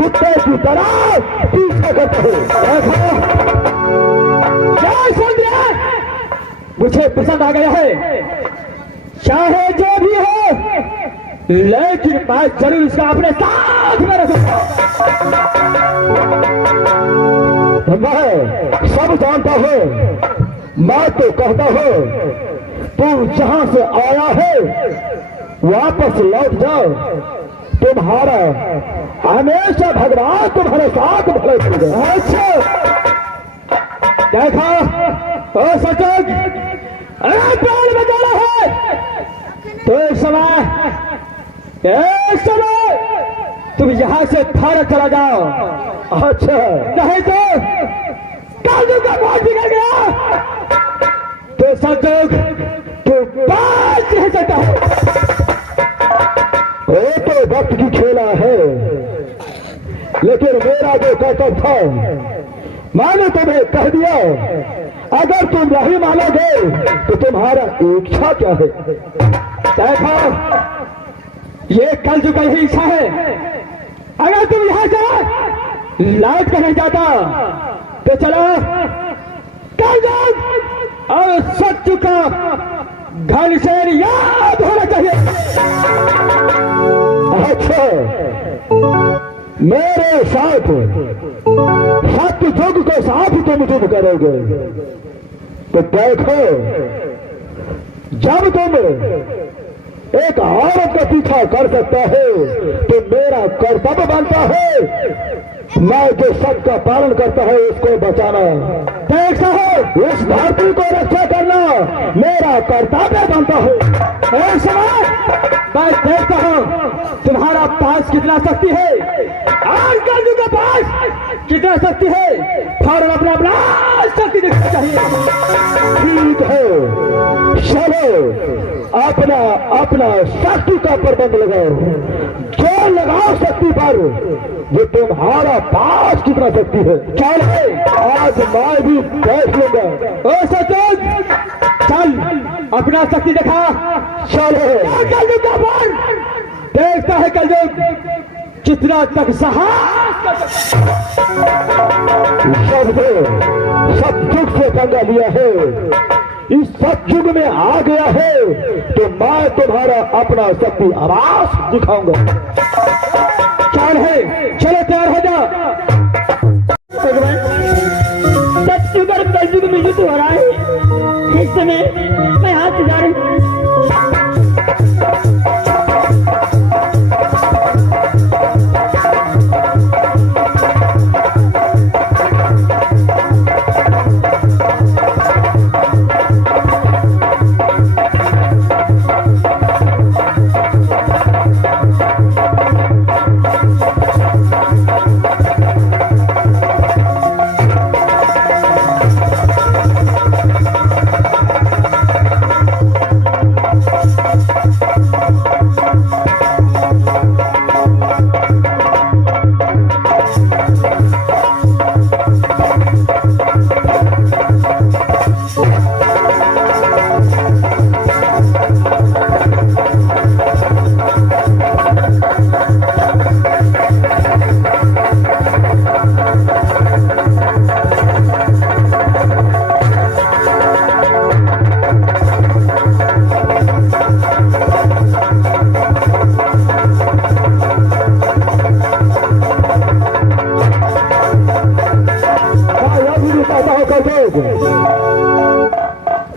कुत्ते की तरह पीछे करते हो। क्या समझ रहे? मुझे पसंद आ गया है, चाहे जो भी हो, लेकिन मैं जरूर इसका अपने साथ में रखूंगा। मैं सब जानता हूँ, मैं तो कहता हूँ तू जहां से आया है वापस लौट जाओ। तुम्हारा हमेशा भगवान तुम्हारे साथ भले करेगा। अच्छा देखो ओ सचोट, अरे प्राण बचाना है तो इस समय तुम यहां से फौरन चला जाओ। अच्छा नहीं तो काजू का बहुत बिगड़ गया तो सचोट तू बात नहीं सकता है। वो तो वक्त की खेला है, लेकिन मेरा जो कर्तव्य था मैंने तुम्हें कह दिया। अगर तुम नहीं मानोगे तो तुम्हारा इच्छा क्या है? देखो ये कल जो कल ही इच्छा है, अगर तुम यहां से लौट कर नहीं जाता तो चलो कल जाओ और सत्य का घनश्याम याद होना चाहिए। अच्छा मेरे साथ सत्य युग के साथ तुम करोगे तो देखो, जब तुम एक औरत का पीछा कर सकता है तो मेरा कर्तव्य बनता है मैं जो सबका पालन करता है उसको बचाना। देखता हो इस धरती को रक्षा करना मेरा कर्तव्य बनता है। ऐसा मैं देखता हूं तुम्हारा पास कितना शक्ति है और काजू के पास कितना शक्ति है। फौरन अपना अपना शक्ति दिखाना चाहिए। ठीक है, चलो अपना अपना शक्ति का प्रबंध लगाओ। जो लगाओ शक्ति पर जो तुम्हारा पास कितना शक्ति है। चल आज मैं भी देख लूंगा। ओ सचोट चल अपना शक्ति दिखा। चलो कलयुग का पार देखता है कलयुग कितना तक साहस सतयुग से पंगा लिया है, इस सतयुग में आ गया है तो मैं तुम्हारा अपना शक्ति आवाज दिखाऊंगा। चाल है, चलो तैयार हो जा। सतयुग और कलयुग में युद्ध हो रहा है। इस समय मैं हाथ से जा रही हूँ।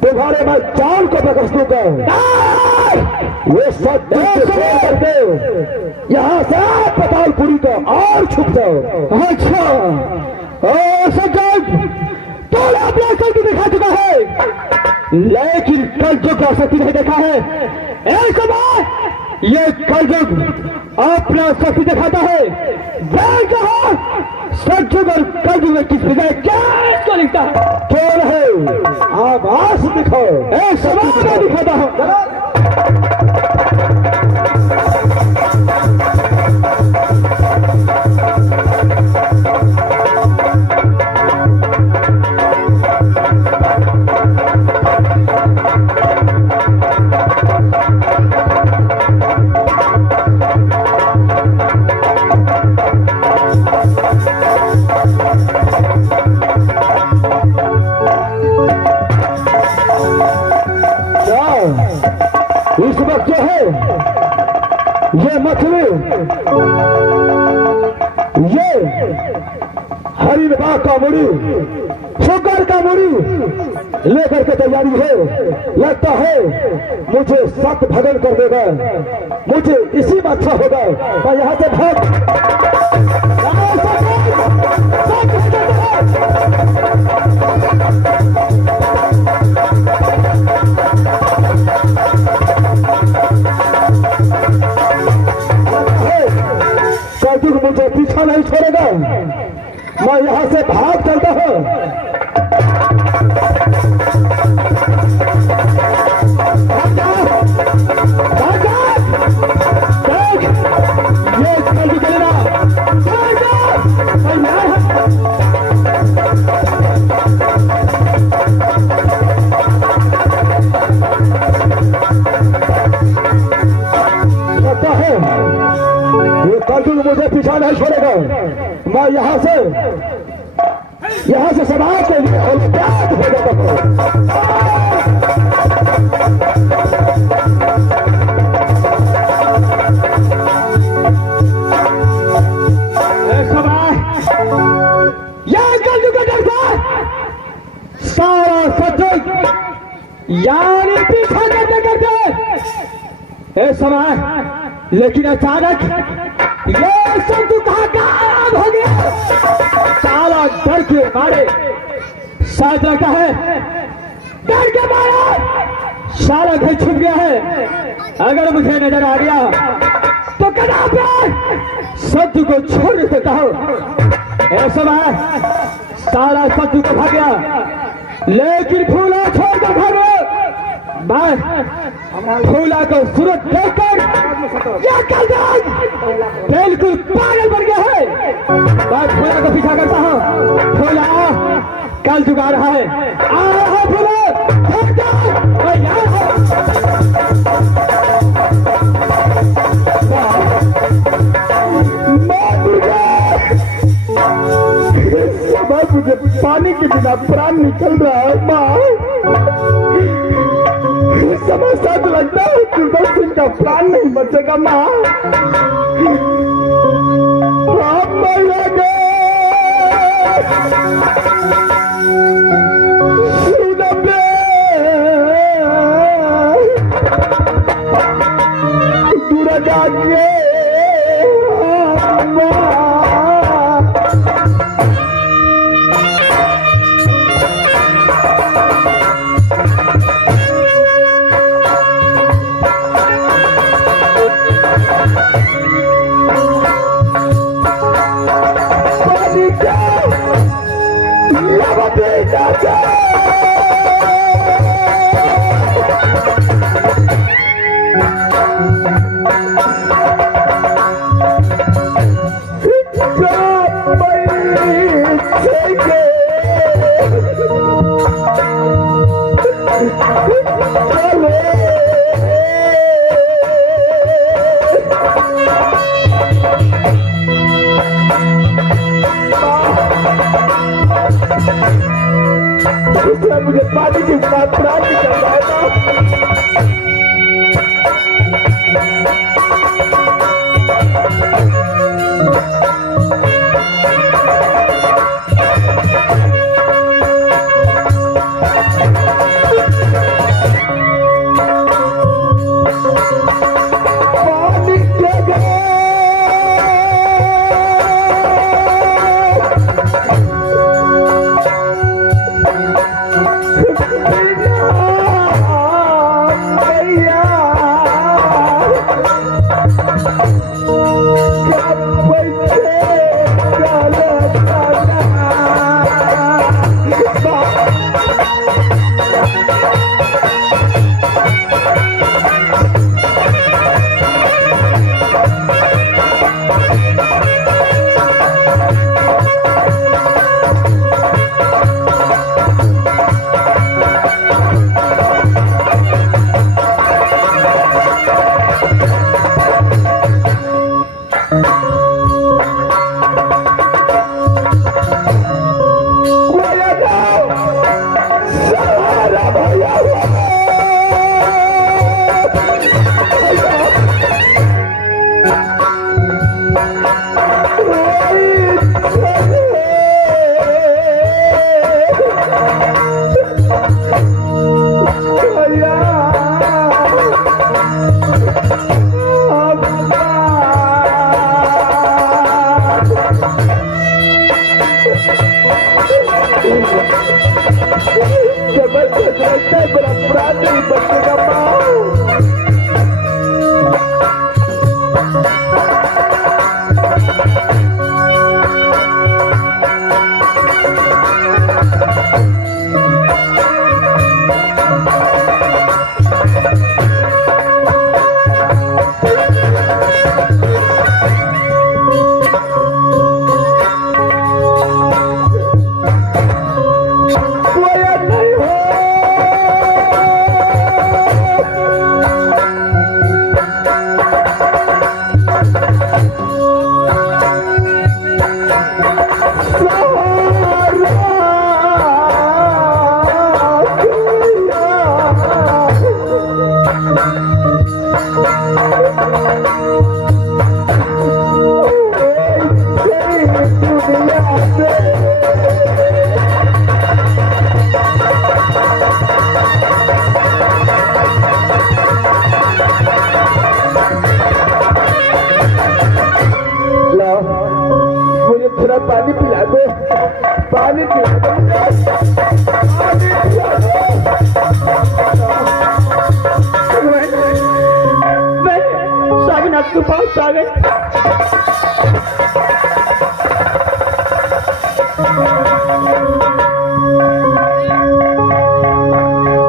तुम्हारे मैं चाल को प्रकट दूंगा। ये सब करके यहाँ से पतालपुरी का और छुप जाओ। अच्छा सचोट तूने अपना शक्ति दिखा चुका है, लेकिन कलयुग का शक्ति नहीं देखा है। एक बार ये कलयुग अपना शक्ति दिखाता है। मैं कहा सतयुग और कलयुग में किस विजय क्या लिखता है? कौन है आवाज दिखाओ। एक सवाल मैं दिखाता हूँ। ये मछली, ये हरिण बाघ का मुड़ी, सुगर का मुड़ी लेकर के तैयारी है। लगता है मुझे सत भगन कर देगा, मुझे इसी में अच्छा होगा। मैं यहाँ से भाग कलयुग मुझे पीछा नहीं छोड़ेगा। मैं यहाँ से भाग चलता हूँ। ये कलयुग चलेगा। लगता है ये कलयुग मुझे पीछा नहीं छोड़ेगा। मैं यहाँ से समाज के लिए औलाद हो जाता हूँ। सारा सत्युग यानी पीछा करते करते ए समय, लेकिन अचानक ये शत्रु कहाँ गायब हो गया। साला डर के मारे, शायद लगता है डर के मारे साला घर छुप गया है। अगर मुझे नजर आ गया तो कदापि शत्रु को छोड़ नहीं सकता हूँ। ए समय सारा शत्रु को भाग गया, लेकिन फूला छोड़कर भागो। मैं फूला को सूरत देखकर क्या कर बिल्कुल पागल बन गया है। मैं फूला को पीछा करता हूँ। फूला कल जुगा रहा है, आ रहा है फूला, हट जाओ, मैं यहाँ मुझे पानी के बिना प्राण निकल रहा है। माँ, इस समय साथ लगता है कुलदीप सिंह का प्राण नहीं बचेगा। माँ, आप मर गए। दूर जाइए मुझे पानी के साथ प्राण निकल रहा था। मुझे थोड़ा पानी पिला दो, पानी पिला दो, पानी पिला दो। मैं साबिनाथ के पास आ गए।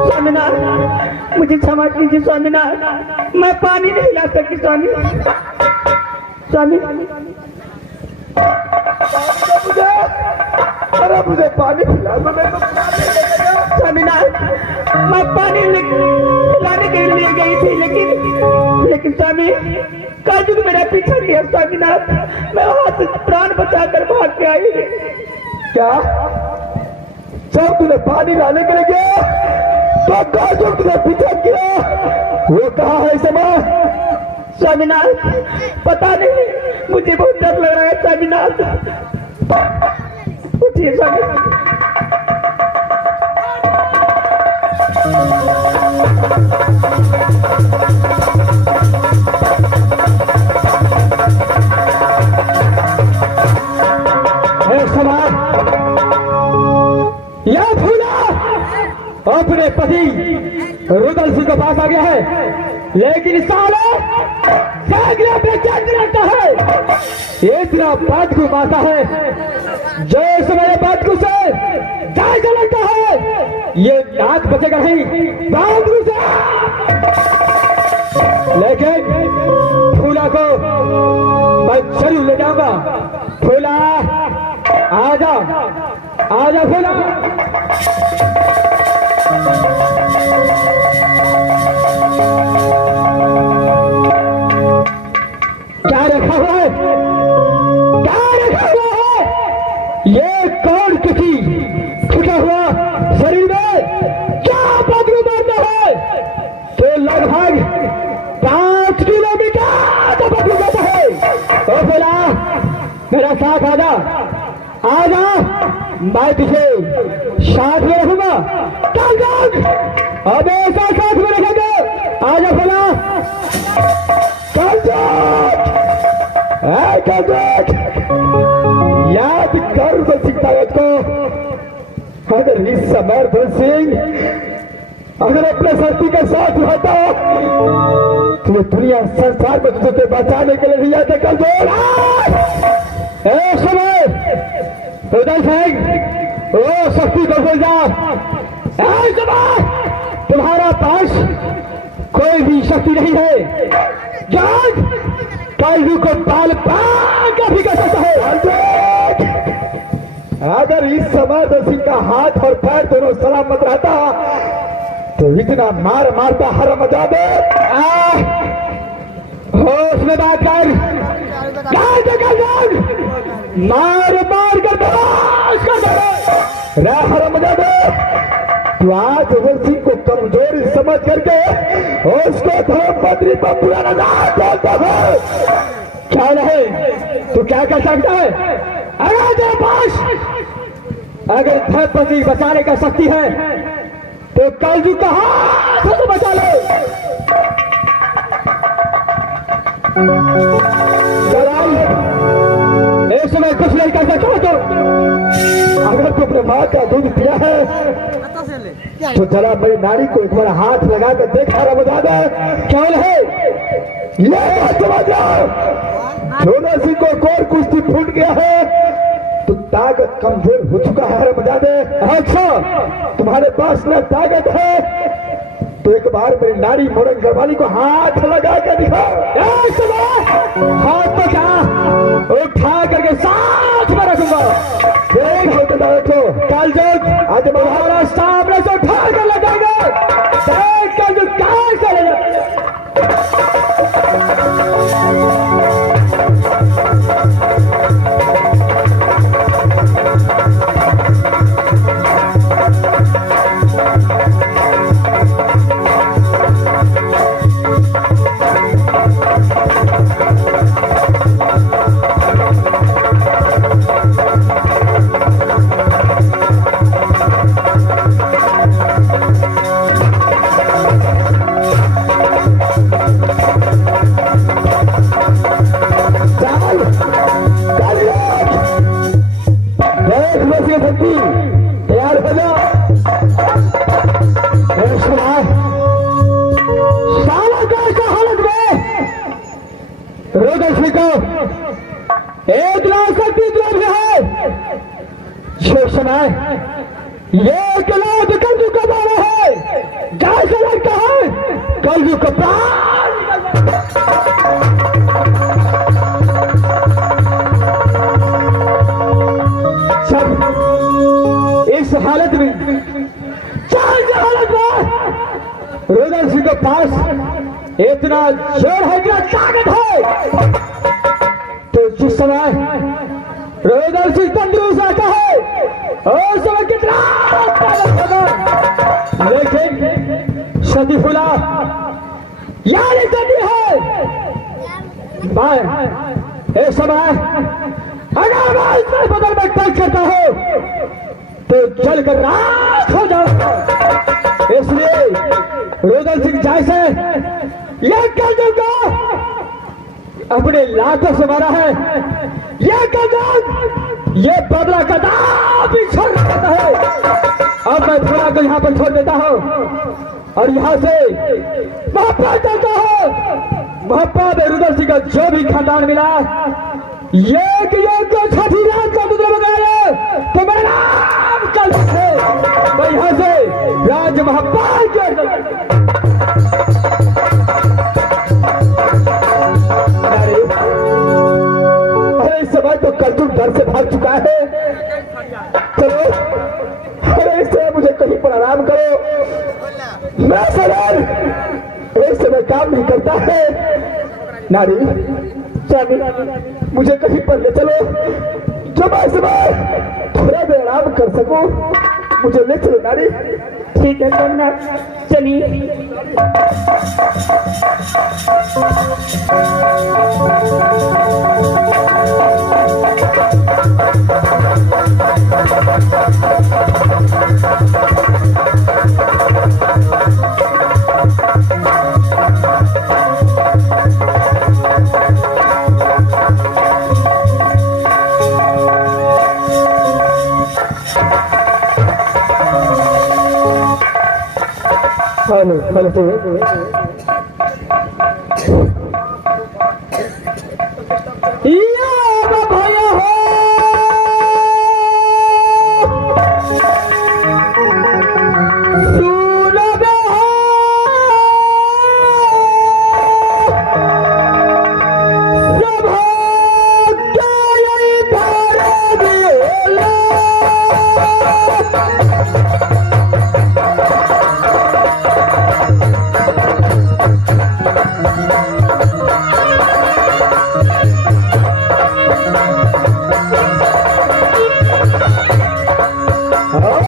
स्वामीनाथ, मुझे क्षमा कीजिए स्वामीनाथ, मैं पानी नहीं ला सकी स्वामी। स्वामी अरे मुझे पानी पिला दो, मैं तो स्वामीनाथ, मैं पानी लाने के लिए गई थी, लेकिन स्वामी काजू मेरा पीछा किया स्वामीनाथ। मैं वहां से प्राण बचाकर भाग के आई। क्या जब तूने पानी लाने के लिए गया तो काजू तुझे पीछा किया? वो कहाँ है समय? स्वामीनाथ पता नहीं, मुझे बहुत डर लग रहा है स्वामीनाथ। उठिए स्वामी। यह फूला अपने पति रुदल सिंह के पास आ गया है, लेकिन साले बेचैन रहता है। इतना बात को माता है जो समय बात को से जायजा लगता है, ये नाक बचेगा नहीं बात से। लेकिन फूला को मैं जरूर ले जाऊंगा। फूला आजा, आजा फूला। क्या रखा हुआ है? क्या रखा हुआ है? ये कौन किसी फूटा हुआ शरीर में क्या बदलू मारता है? तो लगभग 5 किलोमीटर तो बदलू जाता है। तो बोला मेरा साथ आजा, आजा, मैं तुझे साथ में रखूंगा। चल जाओ, अब ऐसा साथ में रखेंगे। आजा बोला, चल जाओ, याद कर सिंह को। अगर इस समय धन सिंह अगर अपने शक्ति के साथ रहता तो दुनिया संसार में तुझे बचाने के लिए नहीं आते। कल जोर समय रुदल सिंह ओ शक्ति को बोल जा, तुम्हारा पास कोई भी शक्ति नहीं है। जाग कालू को पाल का भी कर सकता है। अगर इस समय सिंह का हाथ और पैर दोनों सलामत रहता तो इतना मार मारता हर मजा दे। होश में बात कर, मार मार कर तलाश कर हर मजा दे। तो आज रुदल सिंह को कमजोरी समझ करके उसको धर्मपत्नी पर बुरा नजर डालता है। क्या नहीं तू क्या कर सकता है? अगर तेरे पास अगर धरपति बचाने का शक्ति है तो कलयुग का हाथ से बचा ले। इस समय कुछ नहीं कर सकता तो अगर तू अपने माँ का दूध पिया है तो जरा मेरी नारी को एक बार हाथ लगा कर देखा रहा बता दे। केवल है ये बात समझ जाओ, जोधा सिंह को कोर कुश्ती फूट गया है तो ताकत कमजोर हो चुका है बता दे। अच्छा तुम्हारे पास न ताकत है तो एक बार मेरी नारी मोरंग गढ़वाली को हाथ लगा कर दिखाओ। हाथ तो क्या उठा करके साथ में रखूंगा। देख बैठो कल जो आज हमारा सामने से उठा कर लगाएगा देख कर जो क्या करेगा। तैयार हो जाओ। साला कैसा हालत में रोदन सिंह को एक लाख से 3 लाख है। ये समय ये कलाद कलयुग का दौरा है। जैसा लगता है कलयुग का प्राण सब इस हालत में हालत में रोदन सिंह के पास इतना जोर है, इतना ताकत है तो जिस समय रोदन सिंह तंदुरुस्त रहता है उस समय कितना ताकत होगा। लेकिन सतीफुला यानी करनी है मैं इस समय अगर मैं इस बदल में तय करता हूं तो जलकर राख हो जाऊंगा। इसलिए रोदन सिंह जैसे यह कर दूंगा अपने लाखों से मारा है। यह कर दूं ये बदला कदापि छोड़ देता है। अब मैं थोड़ा को यहाँ पर छोड़ देता हूँ और यहाँ से वापस जाता हूँ। वहां में रोदन सिंह का जो भी खानदान मिला एक को छठी रात का दूसरा बनाया तो मेरा नाम कल है। मैं यहाँ से राज महापाल के अरे इस समय तो कलयुग डर से भाग चुका है। चलो अरे इस समय मुझे कहीं पर आराम करो। मैं सवाल इस समय काम नहीं करता है। नारी चल मुझे कहीं पर ले चलो जब मैं समय थोड़ा देर आराम कर सकूं। मुझे ले चलो नारी। ठीक है कन्या चलिए। हेलो हेलो भैया हो